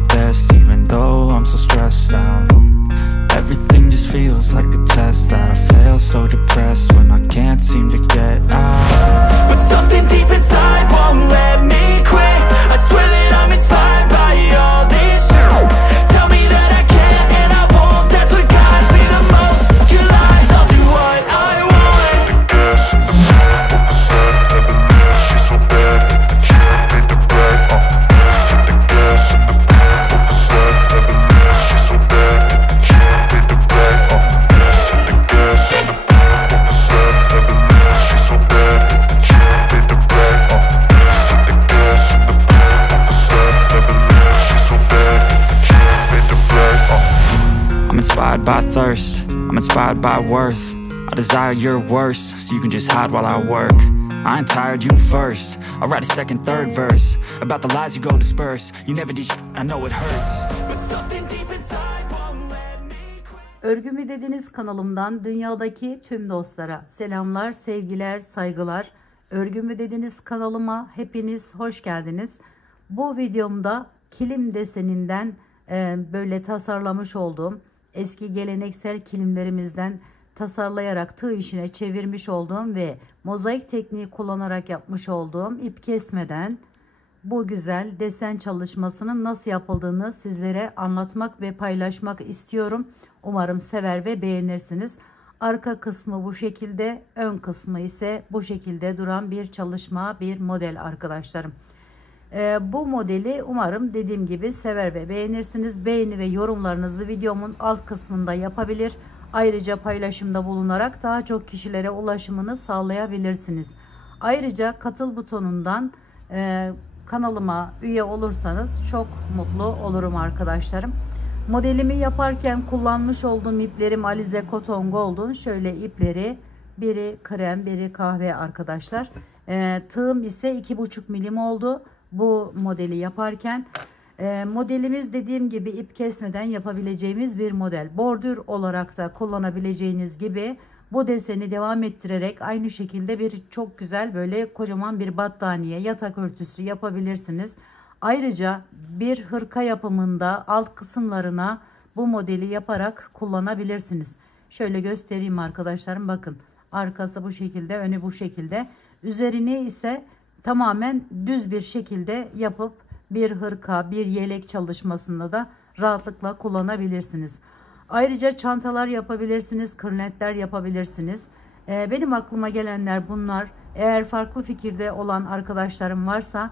my best, even though I'm so stressed out. Everything just feels like a test that I fail, so depressed when I can't seem to get out. But something deep inside won't let me quit. I swear that I'm inspired by all this shit. Tell me that I can't and I won't, that's what guides me the most. Your lies, I'll do what I want. The gas in the back of the set, never leave, she's so bad. She made the brag, the gas in the back of the set, never leave, she's so bad. She made the brag, the gas in the back of the set, never leave, she's so bad. She made the brag, the gas in the back of the set, never leave, she's so bad. She made the brag, I'm inspired by thirst, I'm inspired by worth. I desire your worst, so you can just hide while I work. I ain't tired, you first. I'll write a second, third verse about the lies you go disperse. You never did I know it hurts, but something deep inside won't let me quit. Örgü mü dediniz kanalımdan dünyadaki tüm dostlara selamlar, sevgiler, saygılar. Örgü mü dediniz kanalıma hepiniz hoş geldiniz. Bu videomda kilim deseninden böyle tasarlamış olduğum eski geleneksel kilimlerimizden tasarlayarak tığ işine çevirmiş olduğum ve mozaik tekniği kullanarak yapmış olduğum ip kesmeden bu güzel desen çalışmasının nasıl yapıldığını sizlere anlatmak ve paylaşmak istiyorum. Umarım sever ve beğenirsiniz. Arka kısmı bu şekilde, ön kısmı ise bu şekilde duran bir çalışma, bir model arkadaşlarım. Bu modeli umarım dediğim gibi sever ve beğenirsiniz. Beğeni ve yorumlarınızı videomun alt kısmında yapabilir. Ayrıca paylaşımda bulunarak daha çok kişilere ulaşımını sağlayabilirsiniz. Ayrıca katıl butonundan kanalıma üye olursanız çok mutlu olurum arkadaşlarım. Modelimi yaparken kullanmış olduğum iplerim Alize Cotton Gold'un şöyle ipleri, biri krem biri kahve arkadaşlar. Tığım ise 2,5 milim oldu bu modeli yaparken. Modelimiz dediğim gibi ip kesmeden yapabileceğimiz bir model. Bordür olarak da kullanabileceğiniz gibi bu deseni devam ettirerek aynı şekilde bir çok güzel böyle kocaman bir battaniye, yatak örtüsü yapabilirsiniz. Ayrıca bir hırka yapımında alt kısımlarına bu modeli yaparak kullanabilirsiniz. Şöyle göstereyim arkadaşlarım, bakın arkası bu şekilde, önü bu şekilde. Üzerini ise tamamen düz bir şekilde yapıp bir hırka, bir yelek çalışmasında da rahatlıkla kullanabilirsiniz. Ayrıca çantalar yapabilirsiniz, kırlentler yapabilirsiniz. Benim aklıma gelenler bunlar. Eğer farklı fikirde olan arkadaşlarım varsa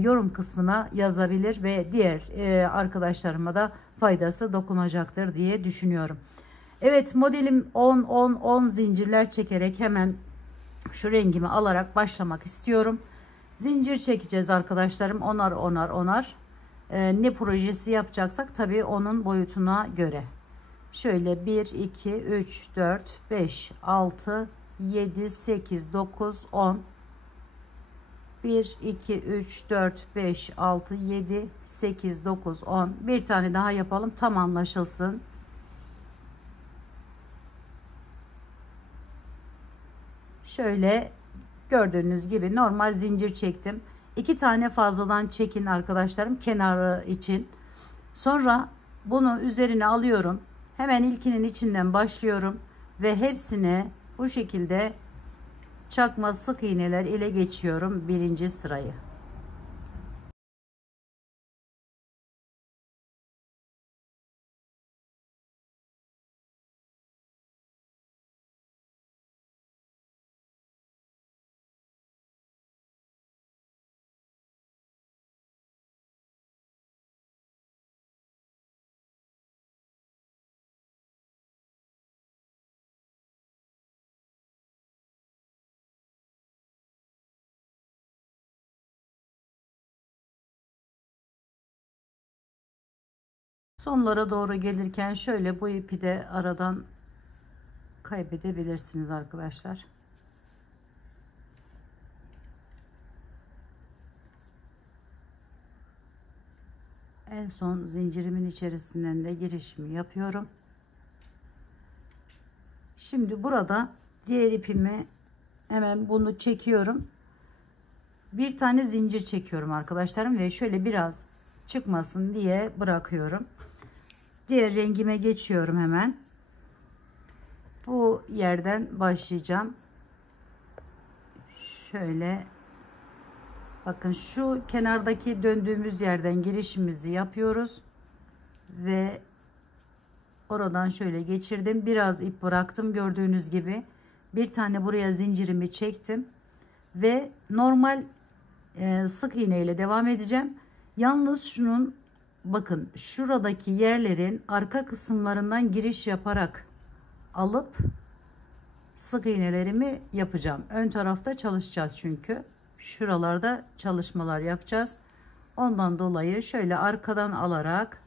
yorum kısmına yazabilir ve diğer arkadaşlarıma da faydası dokunacaktır diye düşünüyorum. Evet, modelim 10-10-10 zincirler çekerek hemen şu rengimi alarak başlamak istiyorum. Zincir çekeceğiz arkadaşlarım, onar onar onar. Ne projesi yapacaksak tabii onun boyutuna göre. Şöyle 1 2 3 4 5 6 7 8 9 10. 1 2 3 4 5 6 7 8 9 10. Bir tane daha yapalım, tam anlaşılsın. Şöyle gördüğünüz gibi normal zincir çektim. 2 tane fazladan çekin arkadaşlarım kenarı için. Sonra bunu üzerine alıyorum. Hemen ilkinin içinden başlıyorum ve hepsini bu şekilde çakma sık iğneler ile geçiyorum birinci sırayı. Sonlara doğru gelirken şöyle bu ipi de aradan kaybedebilirsiniz arkadaşlar. En son zincirimin içerisinden de girişimi yapıyorum. Şimdi burada diğer ipimi hemen bunu çekiyorum. Bir tane zincir çekiyorum arkadaşlarım ve şöyle biraz çıkmasın diye bırakıyorum. Diğer rengime geçiyorum hemen. Bu yerden başlayacağım. Şöyle bakın, şu kenardaki döndüğümüz yerden girişimizi yapıyoruz ve oradan şöyle geçirdim. Biraz ip bıraktım gördüğünüz gibi. Bir tane buraya zincirimi çektim ve normal sık iğne ile devam edeceğim. Yalnız şunun, bakın şuradaki yerlerin arka kısımlarından giriş yaparak alıp sık iğnelerimi yapacağım. Ön tarafta çalışacağız çünkü. Şuralarda çalışmalar yapacağız. Ondan dolayı şöyle arkadan alarak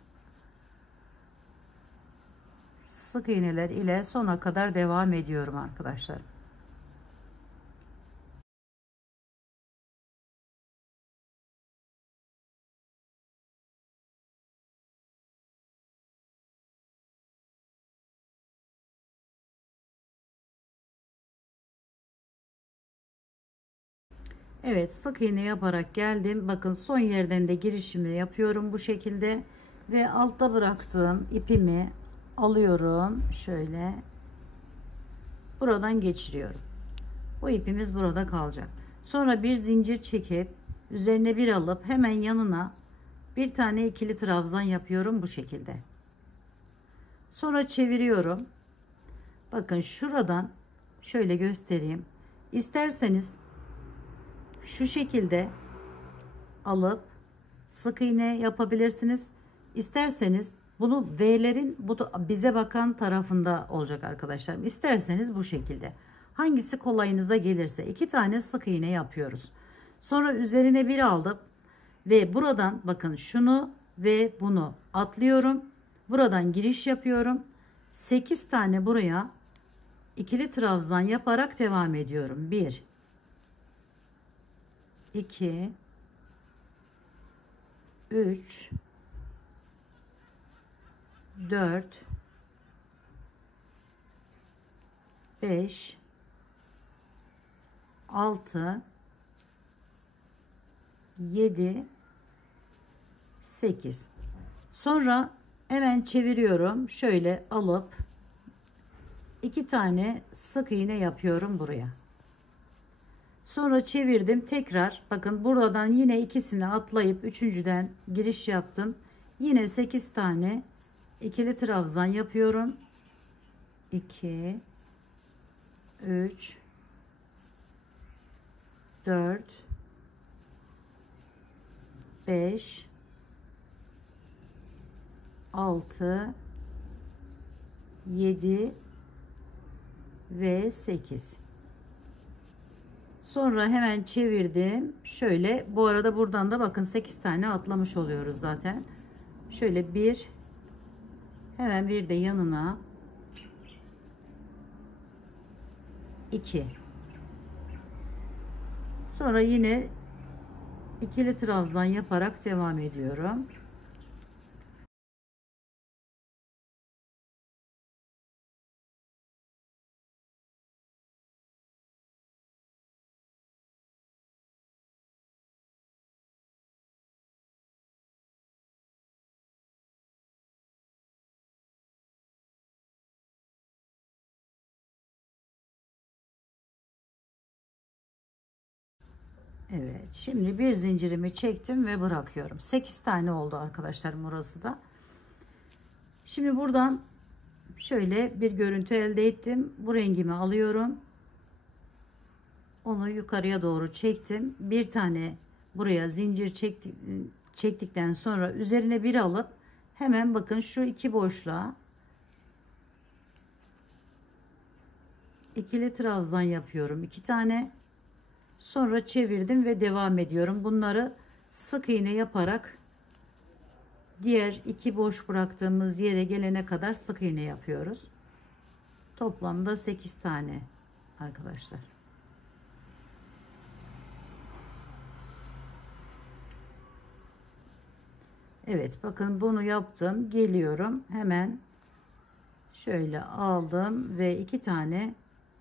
sık iğneler ile sona kadar devam ediyorum arkadaşlar. Evet, sık iğne yaparak geldim. Bakın son yerden de girişimi yapıyorum bu şekilde ve altta bıraktığım ipimi alıyorum, şöyle buradan geçiriyorum. Bu ipimiz burada kalacak. Sonra bir zincir çekip üzerine bir alıp hemen yanına bir tane ikili trabzan yapıyorum bu şekilde. Sonra çeviriyorum. Bakın şuradan şöyle göstereyim. İsterseniz şu şekilde alıp sık iğne yapabilirsiniz. İsterseniz bunu V'lerin bize bakan tarafında olacak arkadaşlar. İsterseniz bu şekilde. Hangisi kolayınıza gelirse 2 tane sık iğne yapıyoruz. Sonra üzerine bir aldım ve buradan bakın şunu ve bunu atlıyorum. Buradan giriş yapıyorum. 8 tane buraya ikili trabzan yaparak devam ediyorum. 1 2 3 4 5 6 7 8. Sonra hemen çeviriyorum. Şöyle alıp 2 tane sık iğne yapıyorum buraya. Sonra çevirdim tekrar. Bakın buradan yine ikisini atlayıp üçüncüden giriş yaptım. Yine 8 tane ikili trabzan yapıyorum. 2 3 4 5 6 7 ve 8. Sonra hemen çevirdim. Şöyle, bu arada buradan da bakın 8 tane atlamış oluyoruz zaten. Şöyle bir, hemen bir de yanına 2. Sonra yine ikili trabzan yaparak devam ediyorum. Evet, şimdi bir zincirimi çektim ve bırakıyorum. 8 tane oldu arkadaşlar burası da. Şimdi buradan şöyle bir görüntü elde ettim. Bu rengimi alıyorum. Onu yukarıya doğru çektim. Bir tane buraya zincir çektikten sonra üzerine bir alıp hemen bakın şu iki boşluğa ikili trabzan yapıyorum. 2 tane. Sonra çevirdim ve devam ediyorum. Bunları sık iğne yaparak diğer iki boş bıraktığımız yere gelene kadar sık iğne yapıyoruz. Toplamda 8 tane arkadaşlar. Evet, bakın bunu yaptım. Geliyorum. Hemen şöyle aldım ve 2 tane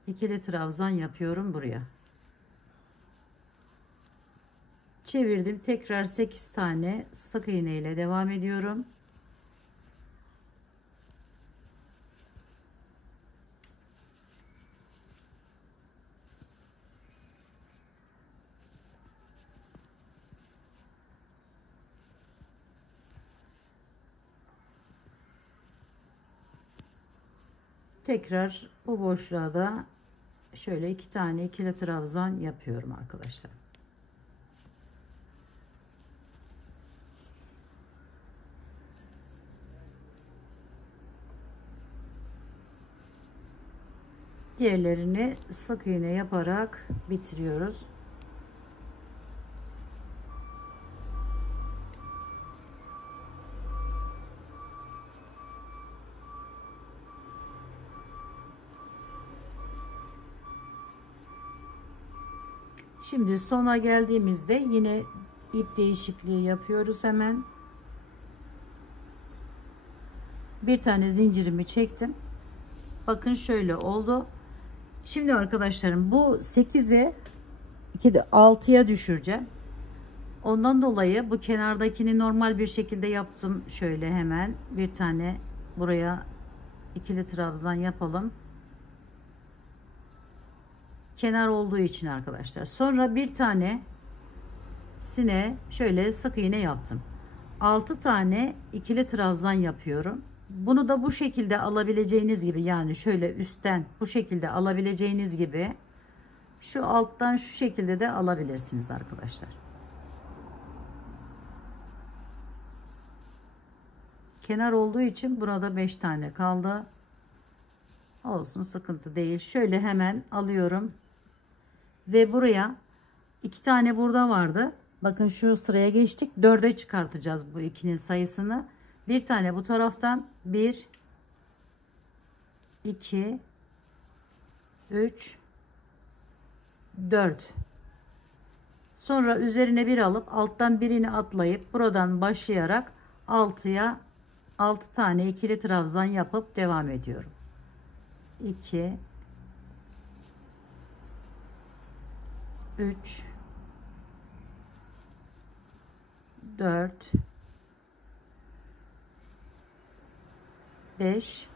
ikili trabzan yapıyorum buraya. çevirdim. Tekrar 8 tane sık iğne ile devam ediyorum. Tekrar bu boşluğa da şöyle 2 tane ikili trabzan yapıyorum arkadaşlar. Diğerlerini sık iğne yaparak bitiriyoruz. Şimdi sona geldiğimizde yine ip değişikliği yapıyoruz hemen. Bir tane zincirimi çektim. Bakın şöyle oldu. Şimdi arkadaşlarım bu 8'e 6'ya düşüreceğim. Ondan dolayı bu kenardakini normal bir şekilde yaptım. Şöyle hemen bir tane buraya ikili trabzan yapalım. Kenar olduğu için arkadaşlar. Sonra bir tane sine şöyle sık iğne yaptım. 6 tane ikili trabzan yapıyorum. Bunu da bu şekilde alabileceğiniz gibi, yani şöyle üstten bu şekilde alabileceğiniz gibi şu alttan şu şekilde de alabilirsiniz arkadaşlar. Kenar olduğu için burada 5 tane kaldı. Olsun, sıkıntı değil. Şöyle hemen alıyorum. Ve buraya 2 tane burada vardı. Bakın şu sıraya geçtik. 4'e çıkartacağız bu ikinin sayısını. Bir tane bu taraftan 1 2 3 4. Sonra üzerine bir alıp alttan birini atlayıp buradan başlayarak 6'ya 6 tane ikili trabzan yapıp devam ediyorum. 2 3 4 5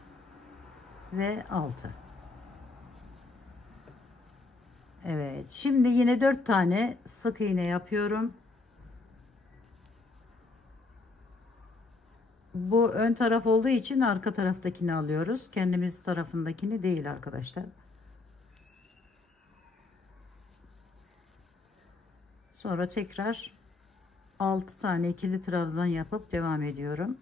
ve 6. Evet, şimdi yine 4 tane sık iğne yapıyorum. Bu ön taraf olduğu için arka taraftakini alıyoruz. Kendimiz tarafındakini değil arkadaşlar. Sonra tekrar 6 tane ikili trabzan yapıp devam ediyorum.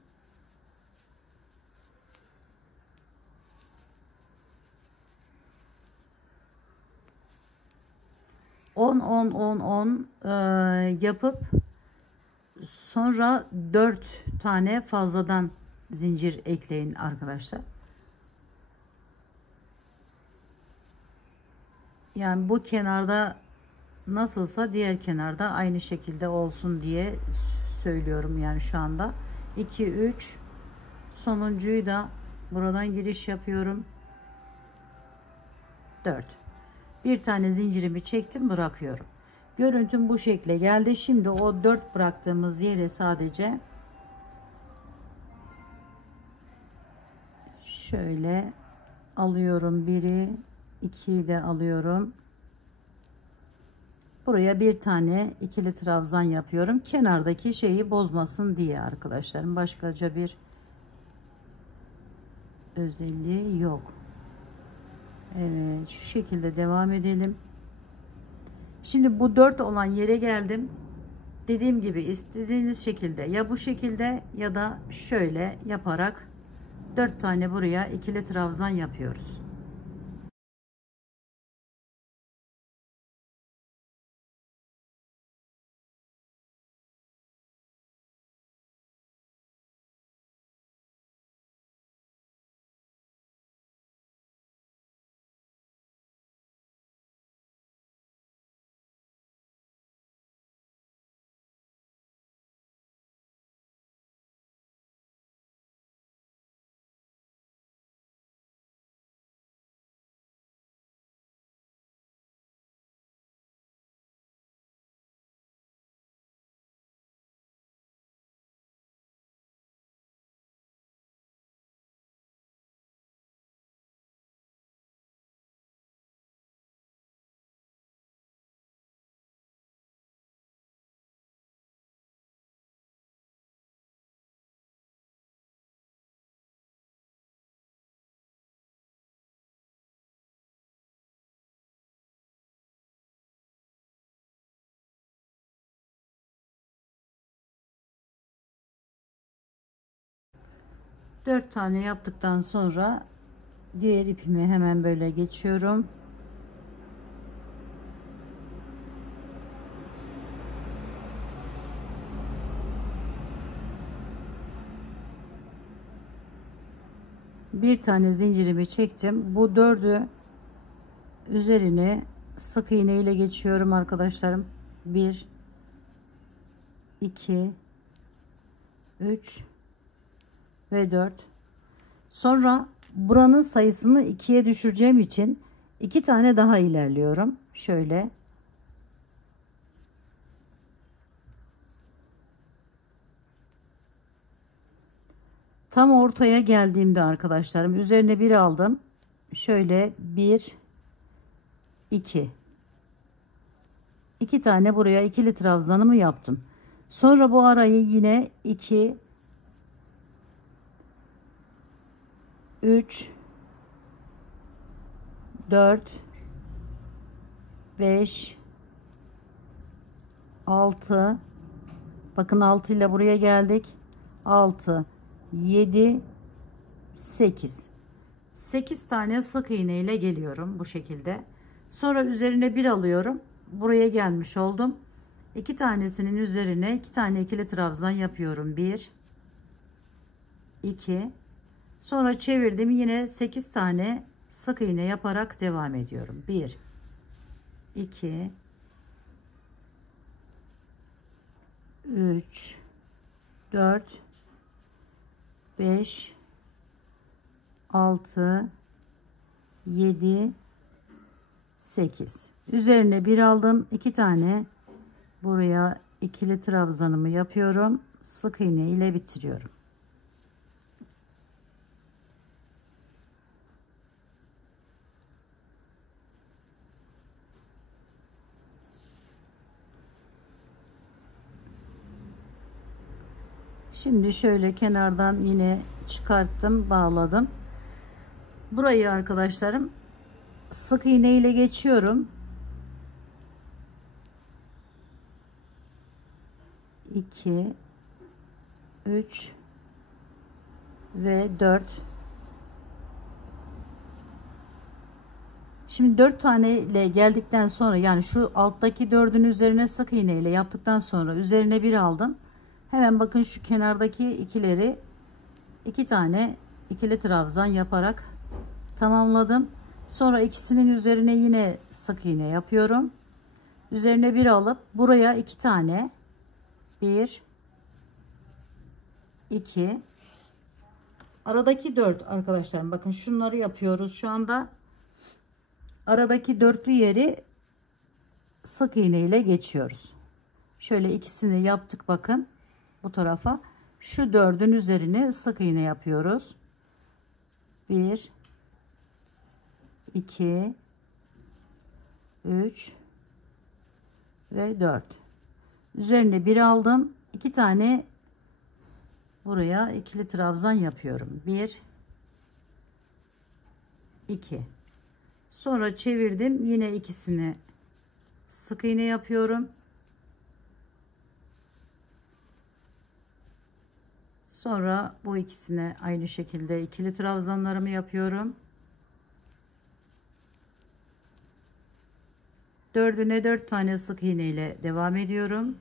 On yapıp sonra 4 tane fazladan zincir ekleyin arkadaşlar. Yani bu kenarda nasılsa diğer kenarda aynı şekilde olsun diye söylüyorum yani şu anda. 2 3 sonuncuyu da buradan giriş yapıyorum. 4. Bir tane zincirimi çektim, bırakıyorum. Görüntüm bu şekle geldi. Şimdi o 4 bıraktığımız yere sadece şöyle alıyorum, biri 2'yi de alıyorum. Buraya bir tane ikili trabzan yapıyorum. Kenardaki şeyi bozmasın diye arkadaşlarım. Başkaca bir özelliği yok. Evet, şu şekilde devam edelim. Şimdi bu 4 olan yere geldim. Dediğim gibi istediğiniz şekilde, ya bu şekilde ya da şöyle yaparak 4 tane buraya ikili trabzan yapıyoruz. 4 tane yaptıktan sonra diğer ipimi hemen böyle geçiyorum. Bir tane zincirimi çektim. Bu 4'ü üzerine sık iğne ile geçiyorum arkadaşlarım. 1 2 3 ve 4. Sonra buranın sayısını 2'ye düşüreceğim için 2 tane daha ilerliyorum. Şöyle. Tam ortaya geldiğimde arkadaşlarım üzerine bir aldım. Şöyle 1 2 2 tane buraya ikili trabzanımı yaptım. Sonra bu arayı yine 2 3 4 5 6, bakın 6 ile buraya geldik. 6 7 8 tane sık iğne ile geliyorum bu şekilde. Sonra üzerine bir alıyorum. Buraya gelmiş oldum. 2 tanesinin üzerine 2 tane ikili trabzan yapıyorum. 1 2, sonra çevirdim, yine 8 tane sık iğne yaparak devam ediyorum. 1 2 3 4 5 6 7 8, üzerine bir aldım. 2 tane buraya ikili trabzanımı yapıyorum. Sık iğne ile bitiriyorum. Şimdi şöyle kenardan yine çıkarttım, bağladım. Burayı arkadaşlarım sık iğne ile geçiyorum. 2 3 ve 4. Şimdi 4 tane ile geldikten sonra, yani şu alttaki 4'ün üzerine sık iğne ile yaptıktan sonra üzerine bir aldım. Hemen bakın şu kenardaki ikileri 2 tane ikili trabzan yaparak tamamladım. Sonra ikisinin üzerine yine sık iğne yapıyorum. Üzerine bir alıp buraya 2 tane 1 2, aradaki 4 arkadaşlarım, bakın şunları yapıyoruz şu anda. Aradaki dörtlü yeri sık iğne ile geçiyoruz. Şöyle ikisini yaptık, bakın bu tarafa. Şu 4'ün üzerine sık iğne yapıyoruz. 1 2 3 ve 4. Üzerine bir aldım. 2 tane buraya ikili trabzan yapıyorum. 1 2, sonra çevirdim, yine ikisini sık iğne yapıyorum. Sonra bu ikisine aynı şekilde ikili trabzanlarımı yapıyorum. 4'üne 4 tane sık iğne ile devam ediyorum.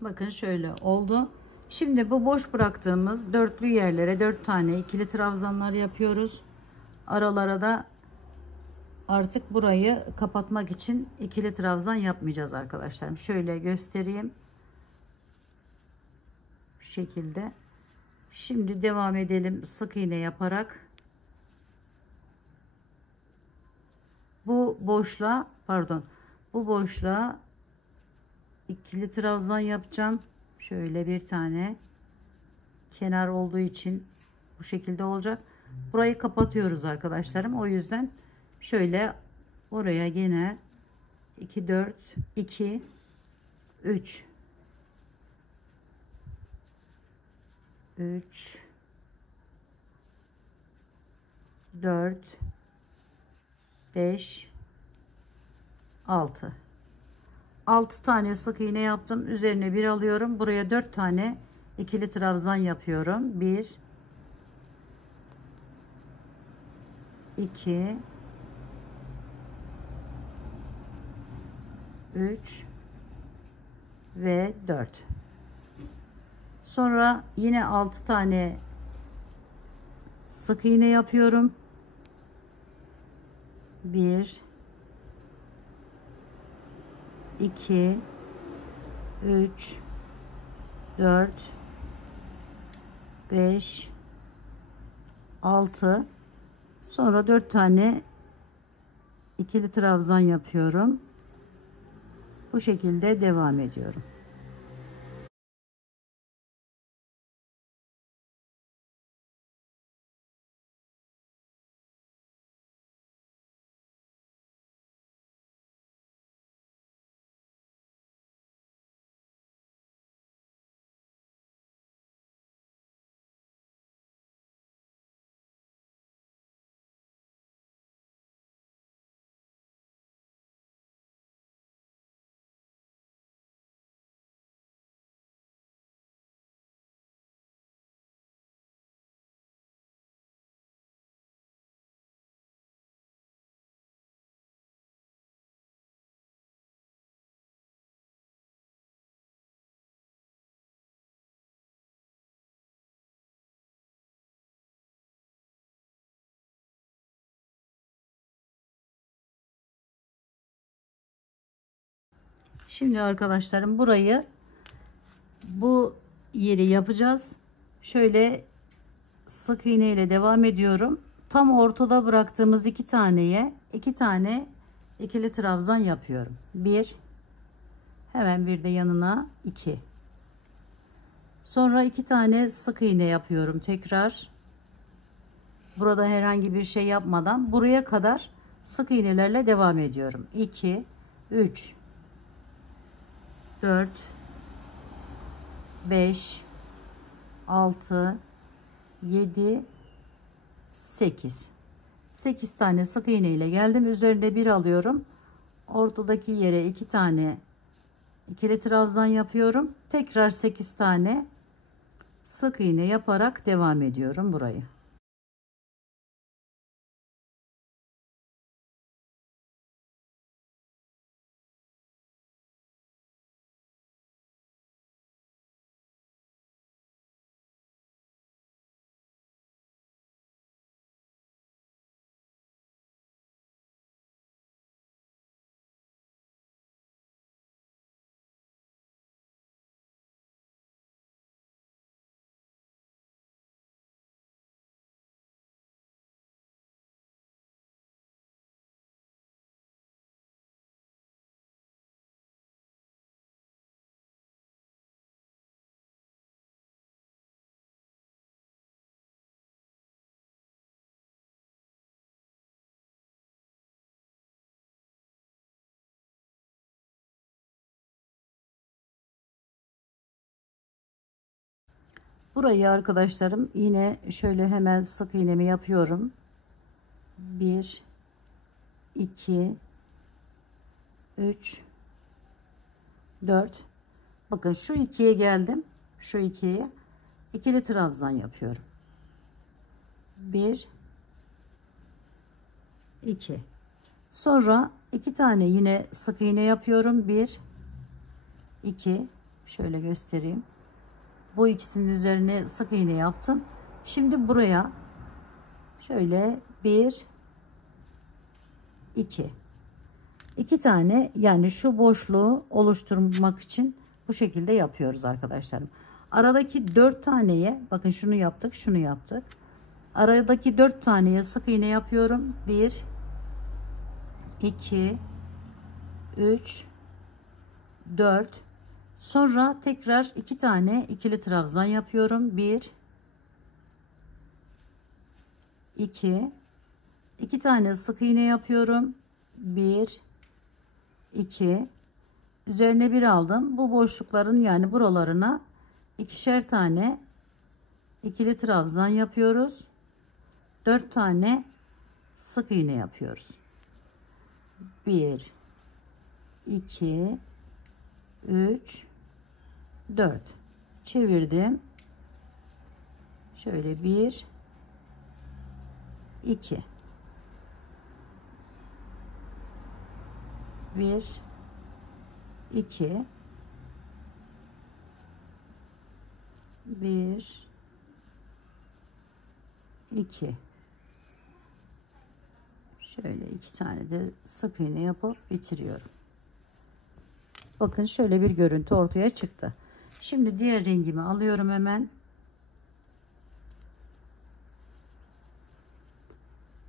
Bakın şöyle oldu. Şimdi bu boş bıraktığımız dörtlü yerlere 4 tane ikili trabzanlar yapıyoruz. Aralara da artık burayı kapatmak için ikili trabzan yapmayacağız arkadaşlar. Şöyle göstereyim. Şu şekilde. Şimdi devam edelim sık iğne yaparak. Bu boşluğa ikili trabzan yapacağım. Şöyle bir tane, kenar olduğu için bu şekilde olacak. Burayı kapatıyoruz arkadaşlarım. O yüzden şöyle oraya gene 2 4 2 3 4 5 6 tane sık iğne yaptım. Üzerine bir alıyorum. Buraya 4 tane ikili trabzan yapıyorum. 1 2 3 ve 4. Sonra yine 6 tane sık iğne yapıyorum. 1 2 3 4 5 6. Sonra 4 tane ikili trabzan yapıyorum. Bu şekilde devam ediyorum. Şimdi arkadaşlarım bu yeri yapacağız. Şöyle sık iğne ile devam ediyorum. Tam ortada bıraktığımız 2 taneye 2 tane ikili trabzan yapıyorum. 1, hemen bir de yanına 2. Sonra 2 tane sık iğne yapıyorum tekrar. Burada herhangi bir şey yapmadan buraya kadar sık iğnelerle devam ediyorum. 2 3 4 5 6 7 8 tane sık iğne ile geldim. Üzerinde bir alıyorum. Ortadaki yere 2 tane ikili trabzan yapıyorum. Tekrar 8 tane sık iğne yaparak devam ediyorum burayı. Burayı arkadaşlarım yine şöyle hemen sık iğnemi yapıyorum. 1 2 3 4. Bakın şu ikiye geldim. Şu ikiye ikili trabzan yapıyorum. 1 2. Sonra 2 tane yine sık iğne yapıyorum. 1 2. Şöyle göstereyim. Bu ikisinin üzerine sık iğne yaptım. Şimdi buraya şöyle 1 2 tane, yani şu boşluğu oluşturmak için bu şekilde yapıyoruz arkadaşlarım. Aradaki 4 taneye bakın, şunu yaptık, şunu yaptık. Aradaki 4 taneye sık iğne yapıyorum. 1 2 3 4. Sonra tekrar 2 tane ikili trabzan yapıyorum. 1 2 2 tane sık iğne yapıyorum. 1 2 üzerine bir aldım. Bu boşlukların, yani buralarına ikişer tane ikili trabzan yapıyoruz. 4 tane sık iğne yapıyoruz. 1 2 3 4 çevirdim. Şöyle 1 2 1 2 1 2 şöyle 2 tane de sık iğne yapıp bitiriyorum. Bakın şöyle bir görüntü ortaya çıktı. Şimdi diğer rengimi alıyorum hemen.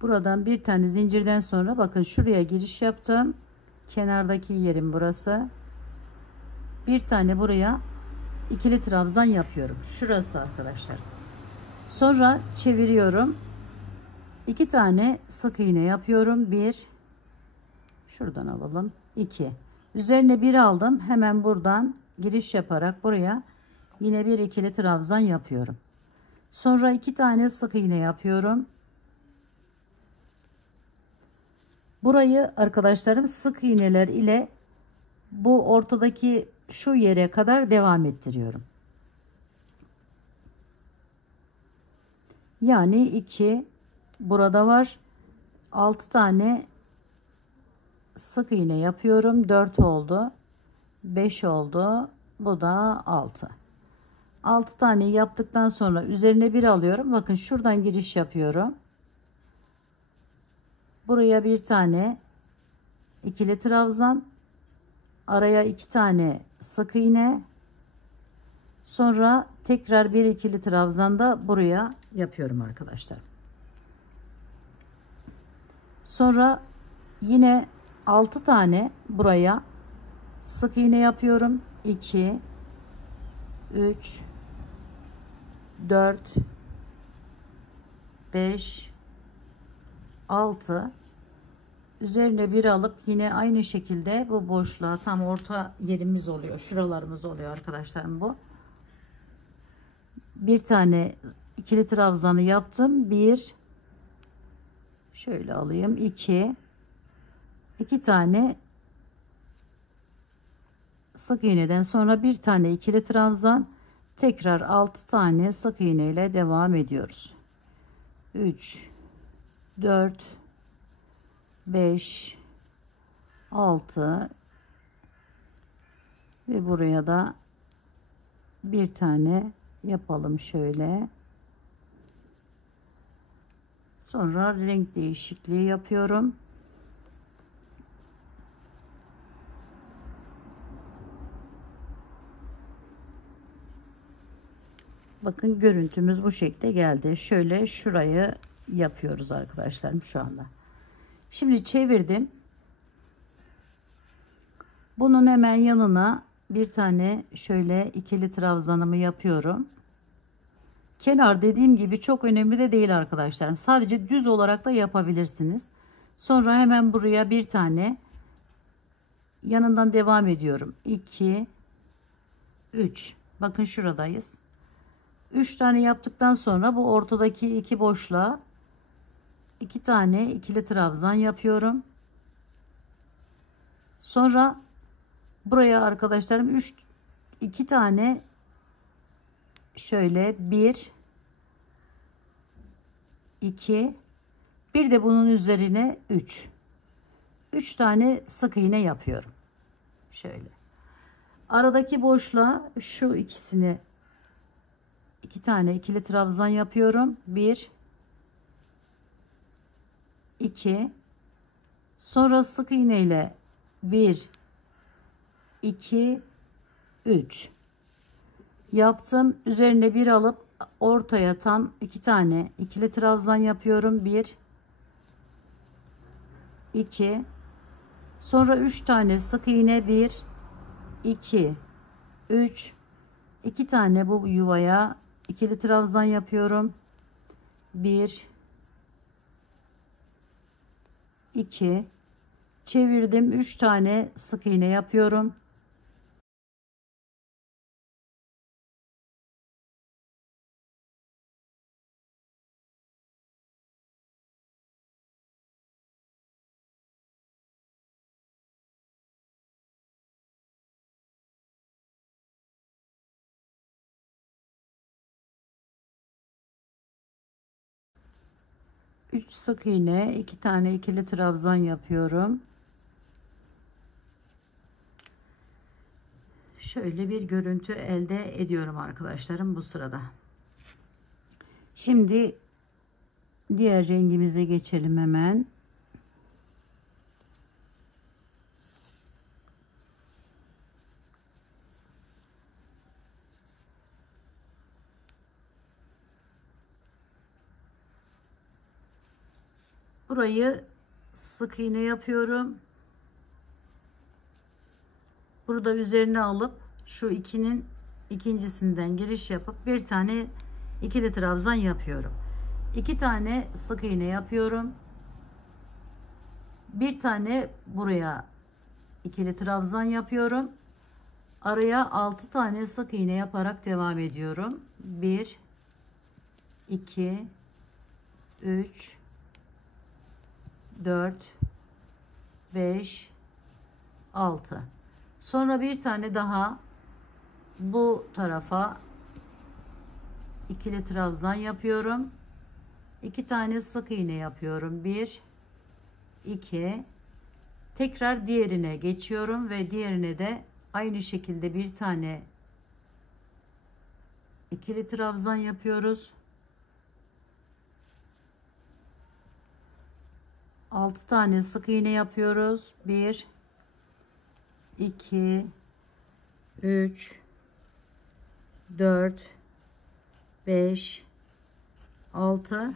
Buradan bir tane zincirden sonra bakın şuraya giriş yaptım. Kenardaki yerim burası. Bir tane buraya ikili trabzan yapıyorum. Şurası arkadaşlar. Sonra çeviriyorum. 2 tane sık iğne yapıyorum. 1 şuradan alalım. 2 üzerine 1 aldım. Hemen buradan giriş yaparak buraya yine bir ikili trabzan yapıyorum. Sonra 2 tane sık iğne yapıyorum. Burayı arkadaşlarım sık iğneler ile bu ortadaki şu yere kadar devam ettiriyorum. Yani 2 burada var. 6 tane sık iğne yapıyorum. 4 oldu. 5 oldu. Bu da 6. 6 tane yaptıktan sonra üzerine 1 alıyorum. Bakın şuradan giriş yapıyorum. Buraya bir tane ikili trabzan, araya 2 tane sık iğne, sonra tekrar bir ikili trabzan da buraya yapıyorum arkadaşlar. Sonra yine 6 tane buraya sık iğne yapıyorum. 2 3 4 5 6 üzerine bir alıp yine aynı şekilde bu boşluğa, tam orta yerimiz oluyor, şuralarımız oluyor arkadaşlarım. Bu bir tane ikili trabzanı yaptım. 1 şöyle alayım. 2 tane sık iğneden sonra bir tane ikili trabzan, tekrar 6 tane sık iğne ile devam ediyoruz. 3 4 5 6 ve buraya da bir tane yapalım şöyle. Sonra renk değişikliği yapıyorum. Bakın görüntümüz bu şekilde geldi. Şöyle şurayı yapıyoruz arkadaşlarım şu anda. Şimdi çevirdim. Bunun hemen yanına bir tane şöyle ikili trabzanımı yapıyorum. Kenar dediğim gibi çok önemli de değil arkadaşlarım. Sadece düz olarak da yapabilirsiniz. Sonra hemen buraya bir tane yanından devam ediyorum. 2 3 bakın şuradayız. 3 tane yaptıktan sonra bu ortadaki iki boşluğa 2 tane ikili trabzan yapıyorum. Sonra buraya arkadaşlarım 2 tane şöyle 1 2 bir de bunun üzerine 3 tane sık iğne yapıyorum. Şöyle aradaki boşluğa şu ikisini 2 tane ikili trabzan yapıyorum. 1 2 sonra sık iğne ile 1 2 3 yaptım. Üzerine bir alıp ortaya tam 2 tane ikili trabzan yapıyorum. 1 2, sonra 3 tane sık iğne, 1 2 3, 2 tane bu yuvaya ikili trabzan yapıyorum. 1 2, çevirdim, 3 tane sık iğne yapıyorum. Üç sık iğne, 2 tane ikili trabzan yapıyorum. Şöyle bir görüntü elde ediyorum arkadaşlarım bu sırada. Şimdi diğer rengimize geçelim hemen. Burayı sık iğne yapıyorum. Burada üzerine alıp şu ikinin ikincisinden giriş yapıp bir tane ikili trabzan yapıyorum. 2 tane sık iğne yapıyorum. Bir tane buraya ikili trabzan yapıyorum. Araya 6 tane sık iğne yaparak devam ediyorum. 1 2 3 4 5 6. Sonra bir tane daha bu tarafa ikili trabzan yapıyorum. 2 tane sık iğne yapıyorum. 1 2, tekrar diğerine geçiyorum ve diğerine de aynı şekilde bir tane ikili trabzan yapıyoruz. 6 tane sık iğne yapıyoruz. 1 2 3 4 5 6,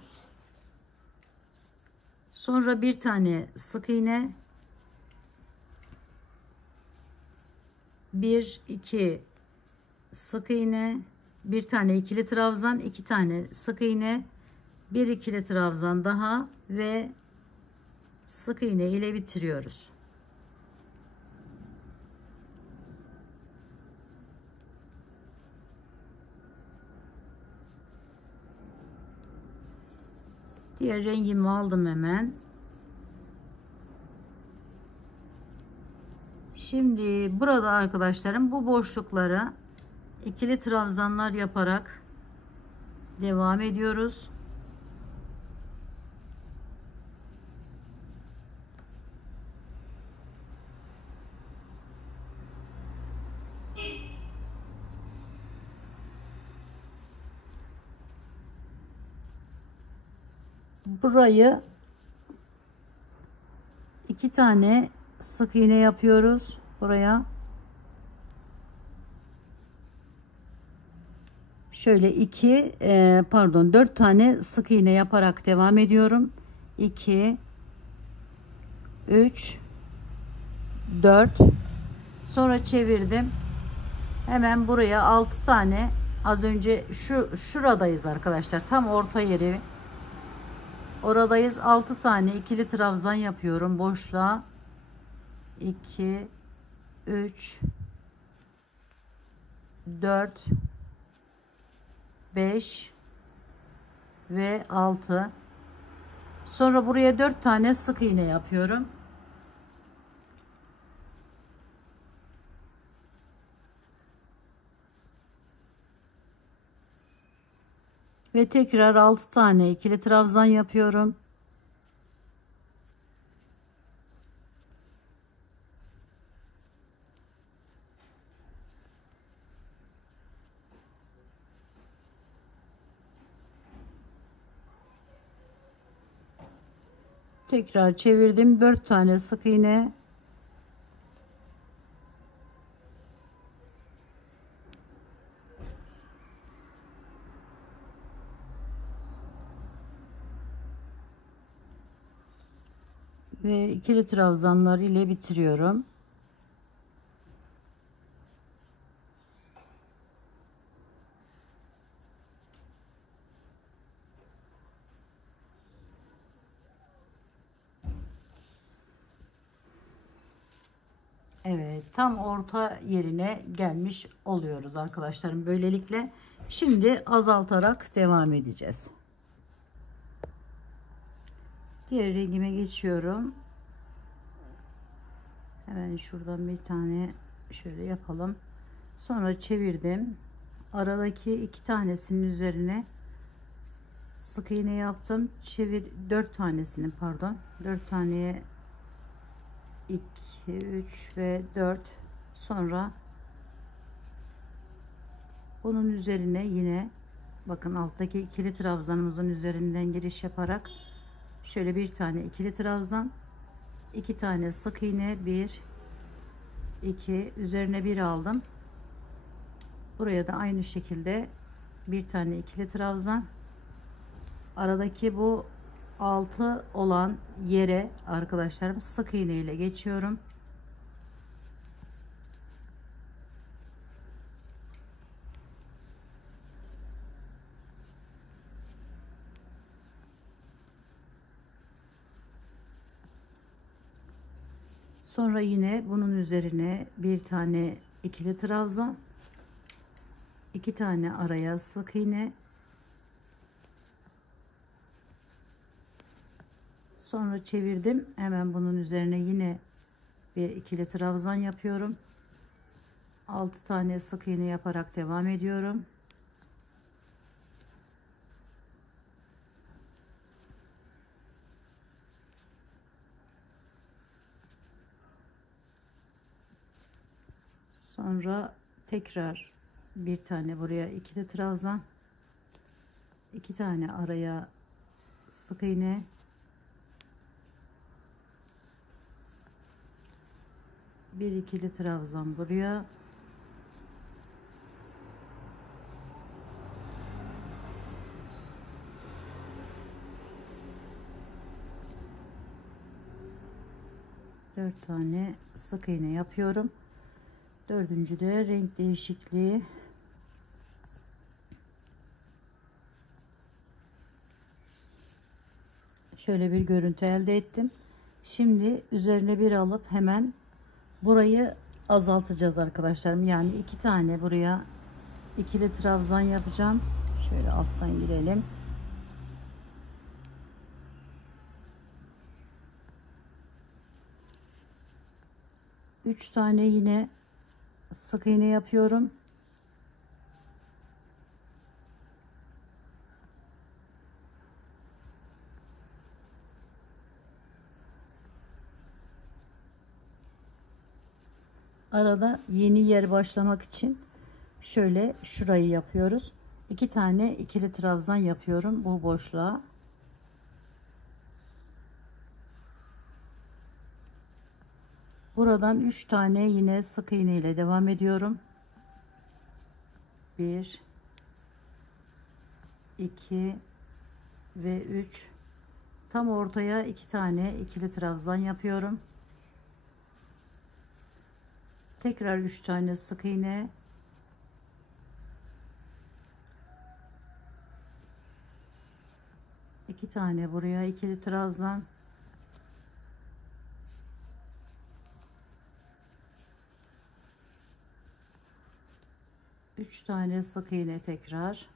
sonra bir tane sık iğne, 1 2 sık iğne, bir tane ikili trabzan, 2 tane sık iğne, bir ikili trabzan daha ve sık iğne ile bitiriyoruz. Diğer rengimi aldım hemen. Şimdi burada arkadaşlarım bu boşluklara ikili trabzanlar yaparak devam ediyoruz. Burayı 2 tane sık iğne yapıyoruz buraya. Şöyle 4 tane sık iğne yaparak devam ediyorum. 2 3 4, sonra çevirdim. Hemen buraya 6 tane, az önce şuradayız arkadaşlar. Tam orta yeri. Oradayız. 6 tane ikili trabzan yapıyorum boşluğa. 2 3 4 5 ve 6. Sonra buraya 4 tane sık iğne yapıyorum. Ve tekrar 6 tane ikili trabzan yapıyorum. Tekrar çevirdim. 4 tane sık iğne. ve ikili trabzanlar ile bitiriyorum. Evet, tam orta yerine gelmiş oluyoruz arkadaşlarım. Böylelikle şimdi azaltarak devam edeceğiz. Diğer rengime geçiyorum. Hemen şuradan bir tane şöyle yapalım. Sonra çevirdim. Aradaki iki tanesinin üzerine sık iğne yaptım. Çevir 4 tanesini, pardon. 4 taneye 2, 3 ve 4. Sonra bunun üzerine yine bakın alttaki ikili trabzanımızın üzerinden giriş yaparak şöyle bir tane ikili trabzan, 2 tane sık iğne, 1 2 üzerine bir aldım. Buraya da aynı şekilde bir tane ikili trabzan, aradaki bu 6 olan yere arkadaşlarım sık iğne ile geçiyorum. Sonra yine bunun üzerine bir tane ikili trabzan, 2 tane araya sık iğne, sonra çevirdim. Hemen bunun üzerine yine bir ikili trabzan yapıyorum. 6 tane sık iğne yaparak devam ediyorum. Sonra tekrar bir tane buraya ikili trabzan, 2 tane araya sık iğne, bir ikili trabzan buraya, dört tane sık iğne yapıyorum. Dördüncü de renk değişikliği. Şöyle bir görüntü elde ettim. Şimdi üzerine bir alıp hemen burayı azaltacağız arkadaşlarım. Yani 2 tane buraya ikili trabzan yapacağım. Şöyle alttan girelim. Üç tane yine sık iğne yapıyorum. Arada yeni yer başlamak için şöyle şurayı yapıyoruz. 2 tane ikili trabzan yapıyorum bu boşluğa. Buradan 3 tane yine sık iğne ile devam ediyorum. 1 2 ve 3. Tam ortaya 2 tane ikili trabzan yapıyorum. Tekrar 3 tane sık iğne. İki tane buraya ikili trabzan. Üç tane sık iğne tekrar.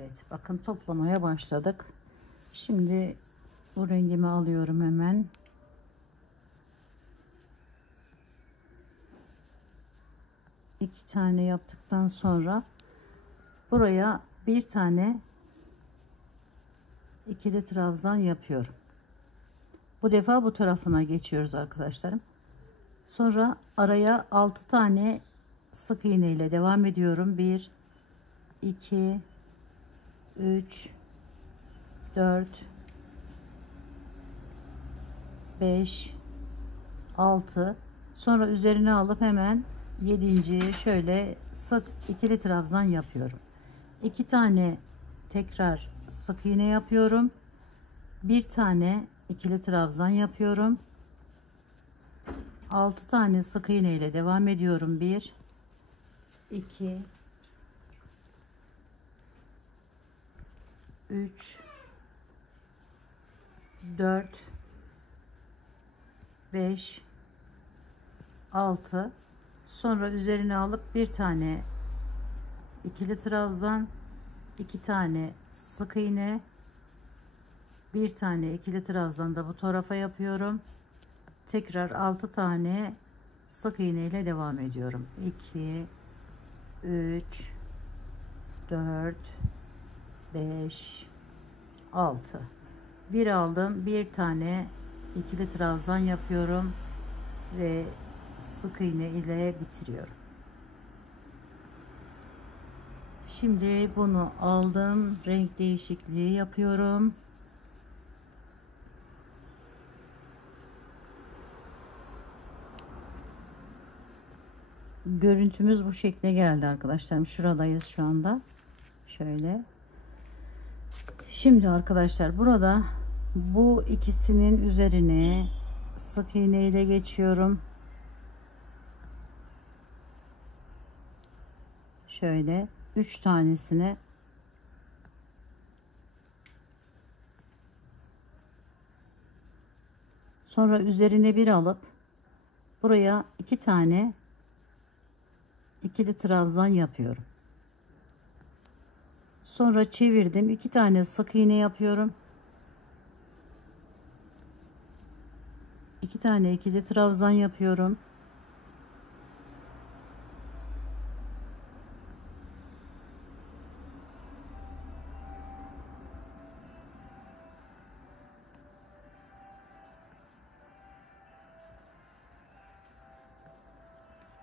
Evet, bakın toplamaya başladık. Şimdi bu rengimi alıyorum hemen. İki tane yaptıktan sonra buraya bir tane ikili trabzan yapıyorum. Bu defa bu tarafına geçiyoruz arkadaşlarım. Sonra araya 6 tane sık iğne ile devam ediyorum. 1 2 3 4 5 6, sonra üzerine alıp hemen 7. şöyle sık ikili trabzan yapıyorum. 2 tane tekrar sık iğne yapıyorum. Bir tane ikili trabzan yapıyorum. 6 tane sık iğne ile devam ediyorum. 1 2 3 4 5 6, sonra üzerine alıp bir tane ikili trabzan, 2 tane sık iğne, bir tane ikili trabzan da bu tarafa yapıyorum. Tekrar 6 tane sık iğne ile devam ediyorum. 2 3 4 5 6, bir aldım, bir tane ikili trabzan yapıyorum ve sık iğne ile bitiriyorum. Şimdi bunu aldım, renk değişikliği yapıyorum. Görüntümüz bu şekle geldi arkadaşlarım. Şuradayız şu anda. Şöyle. Şimdi arkadaşlar burada bu ikisinin üzerine sık iğne ile geçiyorum. Şöyle 3 tanesine sonra üzerine bir alıp buraya 2 tane ikili trabzan yapıyorum. Sonra çevirdim, 2 tane sık iğne yapıyorum. 2 tane ikili trabzan yapıyorum.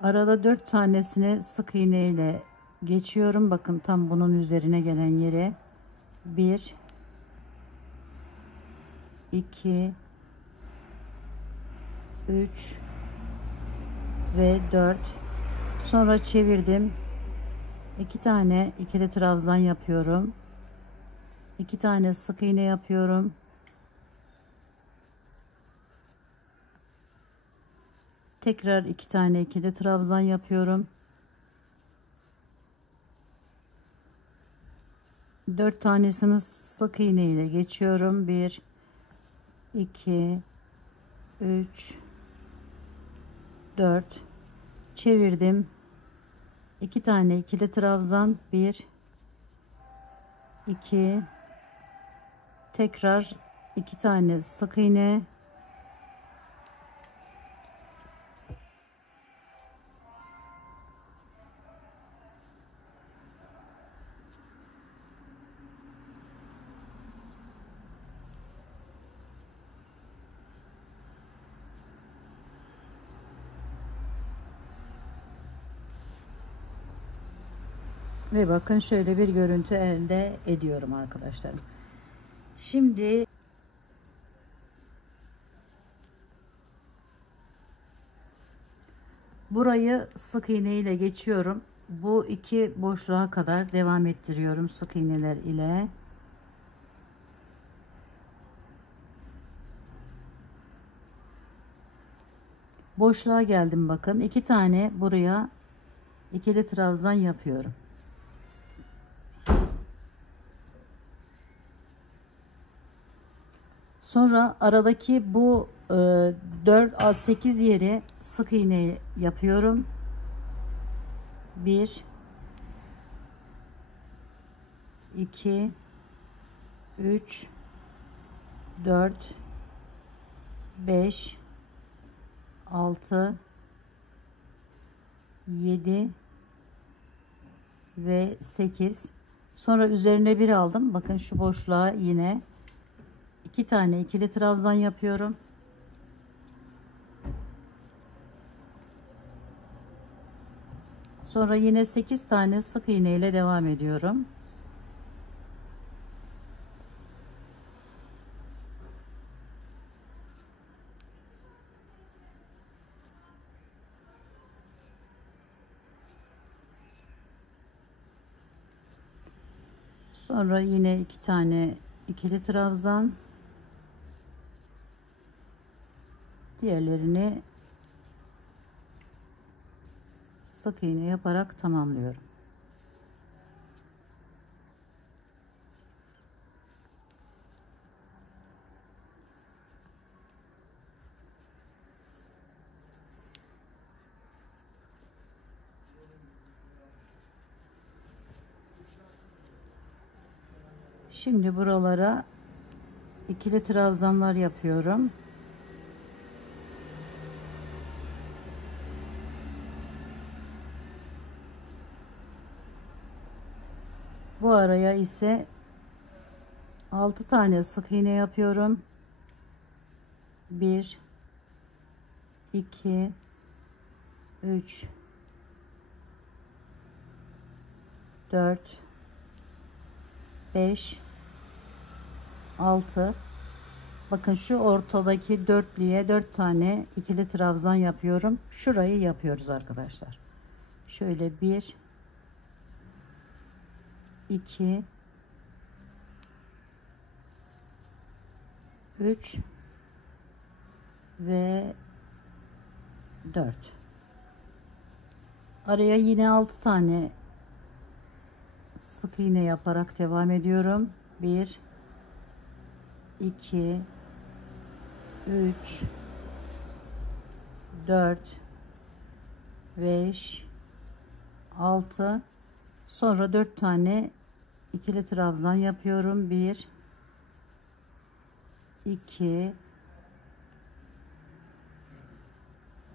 Arada 4 tanesini sık iğne ile geçiyorum. Bakın tam bunun üzerine gelen yere 1 2 3 ve 4, sonra çevirdim, 2 tane ikili trabzan yapıyorum, 2 tane sık iğne yapıyorum, tekrar 2 tane ikili trabzan yapıyorum, 4 tanesini sık iğne ile geçiyorum, 1 2 3 4, çevirdim, 2 tane ikili trabzan, 1 2, tekrar 2 tane sık iğne, ve bakın şöyle bir görüntü elde ediyorum arkadaşlarım. Şimdi burayı sık iğne ile geçiyorum. Bu iki boşluğa kadar devam ettiriyorum sık iğneler ile. Boşluğa geldim, bakın 2 tane buraya ikili trabzan yapıyorum. Sonra aradaki bu 4-8 yere sık iğne yapıyorum. 1 2, 3, 4, 5, 6, 7 ve 8. Sonra üzerine bir aldım. Bakın şu boşluğa yine 2 tane ikili trabzan yapıyorum. Sonra yine 8 tane sık iğne ile devam ediyorum. Sonra yine 2 tane ikili trabzan. Diğerlerini sık iğne yaparak tamamlıyorum. Şimdi buralara ikili trabzanlar yapıyorum. Bu araya ise 6 tane sık iğne yapıyorum. 1, 2, 3, 4, 5, 6. Bakın şu ortadaki dörtlüye 4 tane ikili trabzan yapıyorum. Şurayı yapıyoruz arkadaşlar. Şöyle 1, 2, 3 ve 4. Araya yine 6 tane sık iğne yaparak devam ediyorum. 1, 2, 3, 4, 5, 6. Sonra 4 tane ikili trabzan yapıyorum. 1, 2,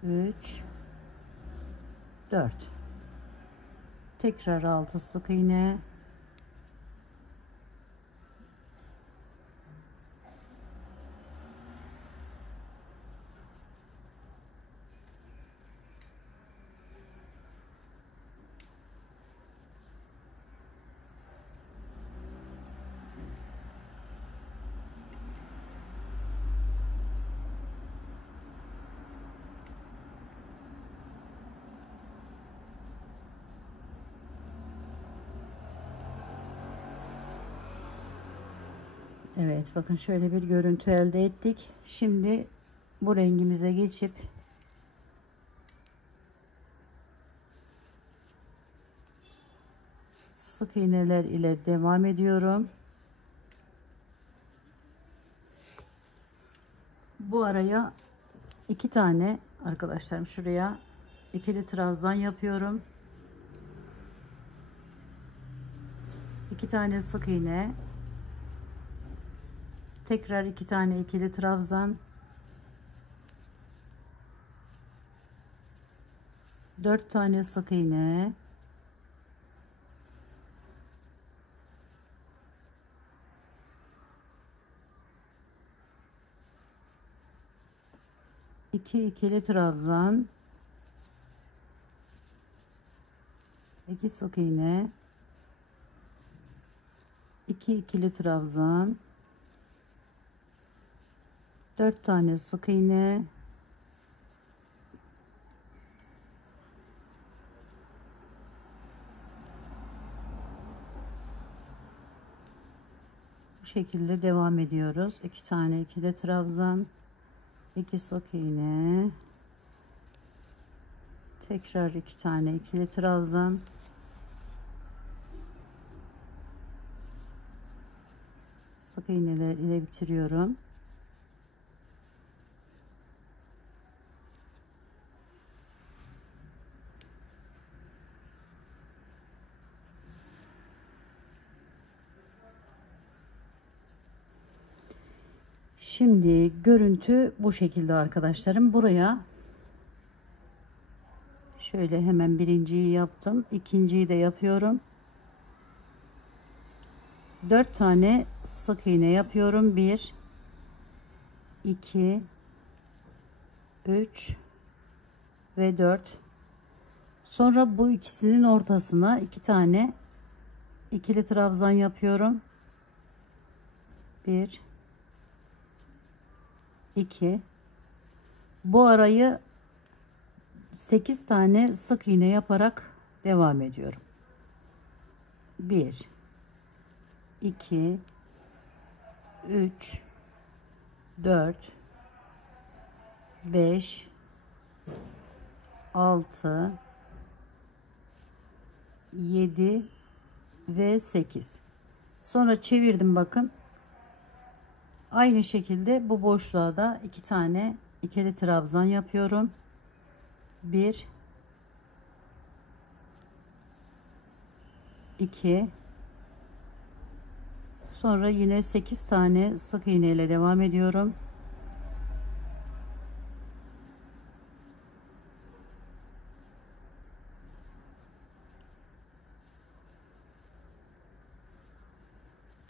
3, 4. Tekrar 6 sık iğne. Evet, bakın şöyle bir görüntü elde ettik. Şimdi bu rengimize geçip sık iğneler ile devam ediyorum. Bu araya 2 tane arkadaşlarım şuraya ikili trabzan yapıyorum. 2 tane sık iğne. Tekrar 2 tane ikili trabzan. 4 tane sık iğne. İki ikili trabzan. 2 sık iğne. 2 ikili trabzan. 4 tane sık iğne. Bu şekilde devam ediyoruz. 2 tane ikili trabzan, 2 sık iğne, tekrar 2 tane ikili trabzan, sık iğneler ile bitiriyorum. Şimdi görüntü bu şekilde arkadaşlarım. Buraya şöyle hemen birinciyi yaptım. İkinciyi de yapıyorum. 4 tane sık iğne yapıyorum. 1 2 3 ve 4. Sonra bu ikisinin ortasına 2 tane ikili trabzan yapıyorum. 1 2. Bu arayı 8 tane sık iğne yaparak devam ediyorum. 1 2 3 4 5 6 7 ve 8. Sonra çevirdim, bakın. Aynı şekilde bu boşluğa da 2 tane ikili trabzan yapıyorum. 1 2. Sonra yine 8 tane sık iğne ile devam ediyorum.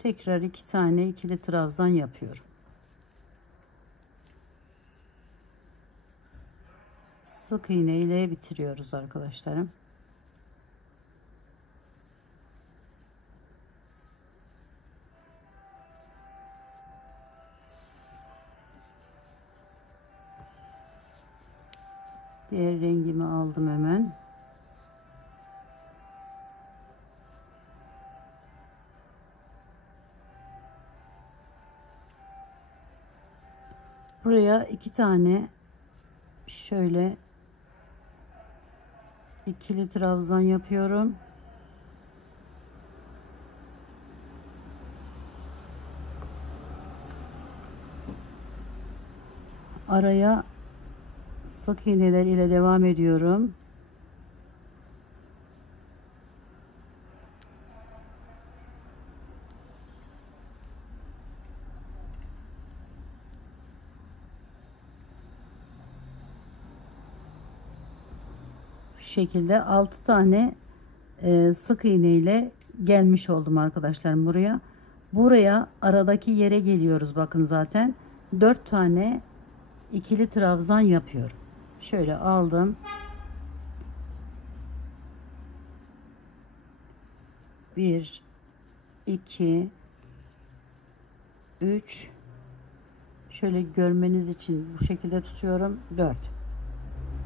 Tekrar 2 tane ikili trabzan yapıyorum. Sık iğne ile bitiriyoruz arkadaşlarım. Diğer rengimi aldım hemen. Buraya 2 tane şöyle ikili trabzan yapıyorum. Araya sık iğneler ile devam ediyorum. Bu şekilde 6 tane sık iğne ile gelmiş oldum arkadaşlarım buraya. Buraya aradaki yere geliyoruz, bakın zaten 4 tane ikili trabzan yapıyorum. Şöyle aldım. 1 2 3. Şöyle görmeniz için bu şekilde tutuyorum. 4.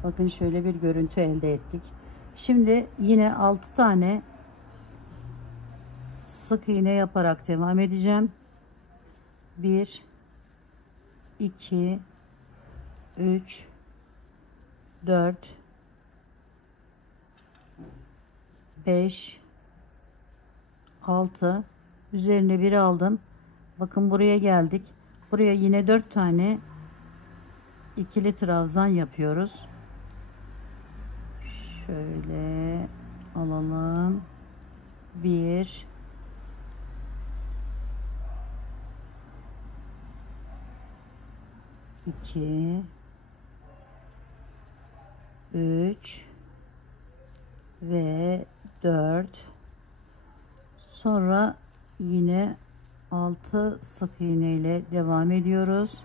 Bakın şöyle bir görüntü elde ettik. Şimdi yine 6 tane sık iğne yaparak devam edeceğim. 1 2 3 4 5 6. Üzerine bir aldım. Bakın buraya geldik. Buraya yine 4 tane ikili trabzan yapıyoruz. Şöyle alalım. 1 2 3 ve 4. Sonra yine 6 sık iğne ile devam ediyoruz.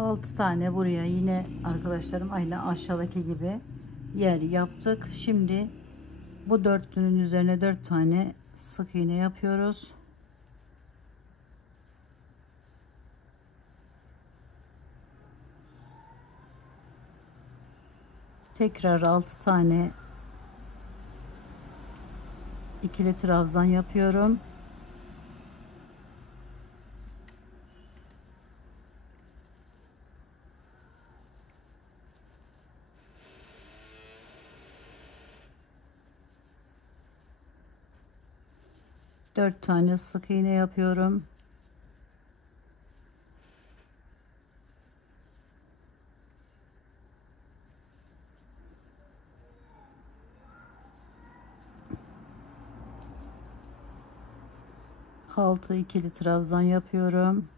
6 tane buraya yine arkadaşlarım aynı aşağıdaki gibi yer yaptık. Şimdi bu dörtlünün üzerine 4 tane sık iğne yapıyoruz. Tekrar 6 tane ikili trabzan yapıyorum. Dört tane sık iğne yapıyorum. Altı ikili trabzan yapıyorum.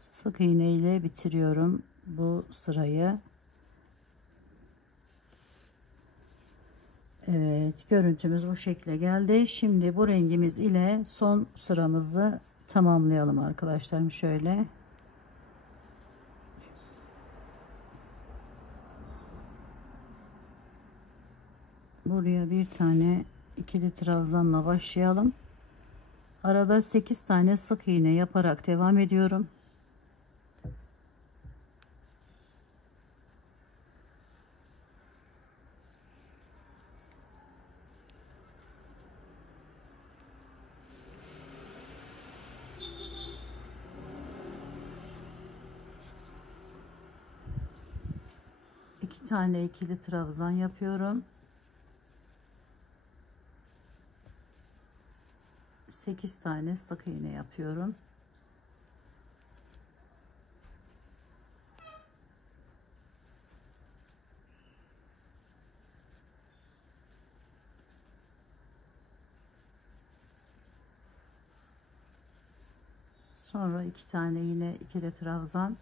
Sık iğne ile bitiriyorum bu sırayı. Evet, görüntümüz bu şekle geldi. Şimdi bu rengimiz ile son sıramızı tamamlayalım arkadaşlarım. Şöyle buraya bir tane ikili trabzanla başlayalım. Arada 8 tane sık iğne yaparak devam ediyorum. İki tane ikili trabzan yapıyorum. 8 tane sık iğne yapıyorum. Sonra 2 tane yine ikili trabzan,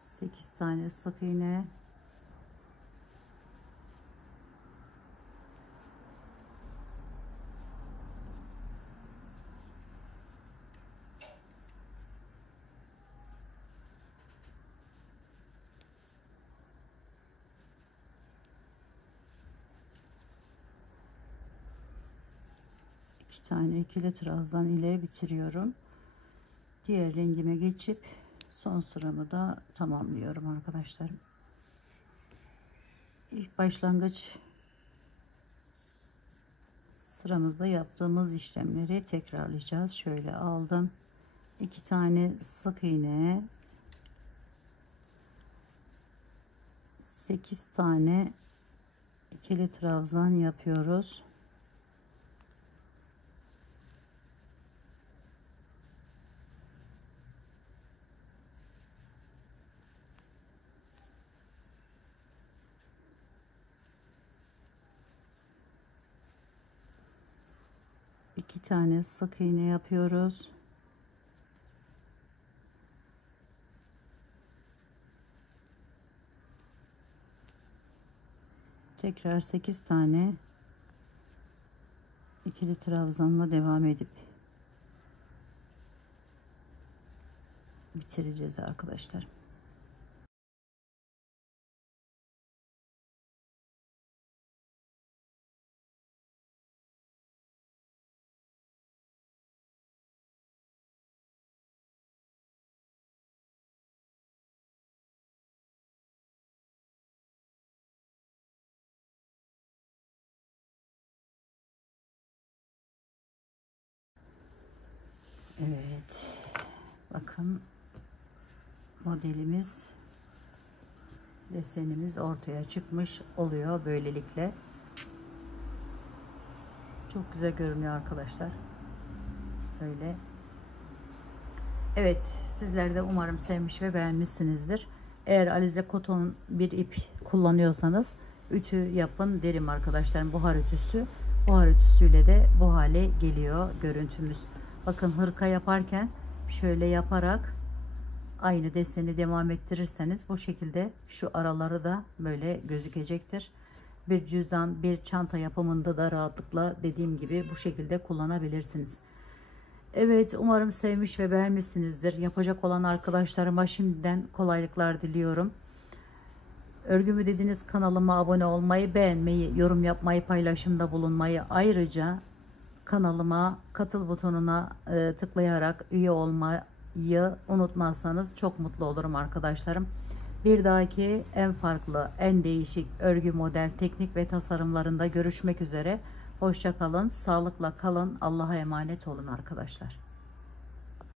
8 tane sık iğne, iki tane ikili trabzan ile bitiriyorum. Diğer rengime geçip son sıramı da tamamlıyorum arkadaşlarım. İlk başlangıç sıramızda yaptığımız işlemleri tekrarlayacağız. Şöyle aldım. 2 tane sık iğne, 8 tane ikili trabzan yapıyoruz. İki tane sık iğne yapıyoruz. Tekrar 8 tane ikili trabzanla devam edip bitireceğiz arkadaşlar. Evet, bakın modelimiz, desenimiz ortaya çıkmış oluyor böylelikle. Çok güzel görünüyor arkadaşlar. Böyle. Evet, sizler de umarım sevmiş ve beğenmişsinizdir. Eğer alize koton bir ip kullanıyorsanız ütü yapın derim arkadaşlarım, buhar ütüsü. buhar ütüsüyle de bu hale geliyor görüntümüz. Bakın hırka yaparken şöyle yaparak aynı deseni devam ettirirseniz bu şekilde şu araları da böyle gözükecektir. Bir cüzdan, bir çanta yapımında da rahatlıkla dediğim gibi bu şekilde kullanabilirsiniz. Evet, umarım sevmiş ve beğenmişsinizdir. Yapacak olan arkadaşlarıma şimdiden kolaylıklar diliyorum. Örgümü dediğiniz kanalıma abone olmayı, beğenmeyi, yorum yapmayı, paylaşımda bulunmayı, ayrıca kanalıma katıl butonuna tıklayarak üye olmayı unutmazsanız çok mutlu olurum arkadaşlarım. Bir dahaki en farklı, en değişik örgü model, teknik ve tasarımlarında görüşmek üzere. Hoşça kalın, sağlıkla kalın, Allah'a emanet olun arkadaşlar.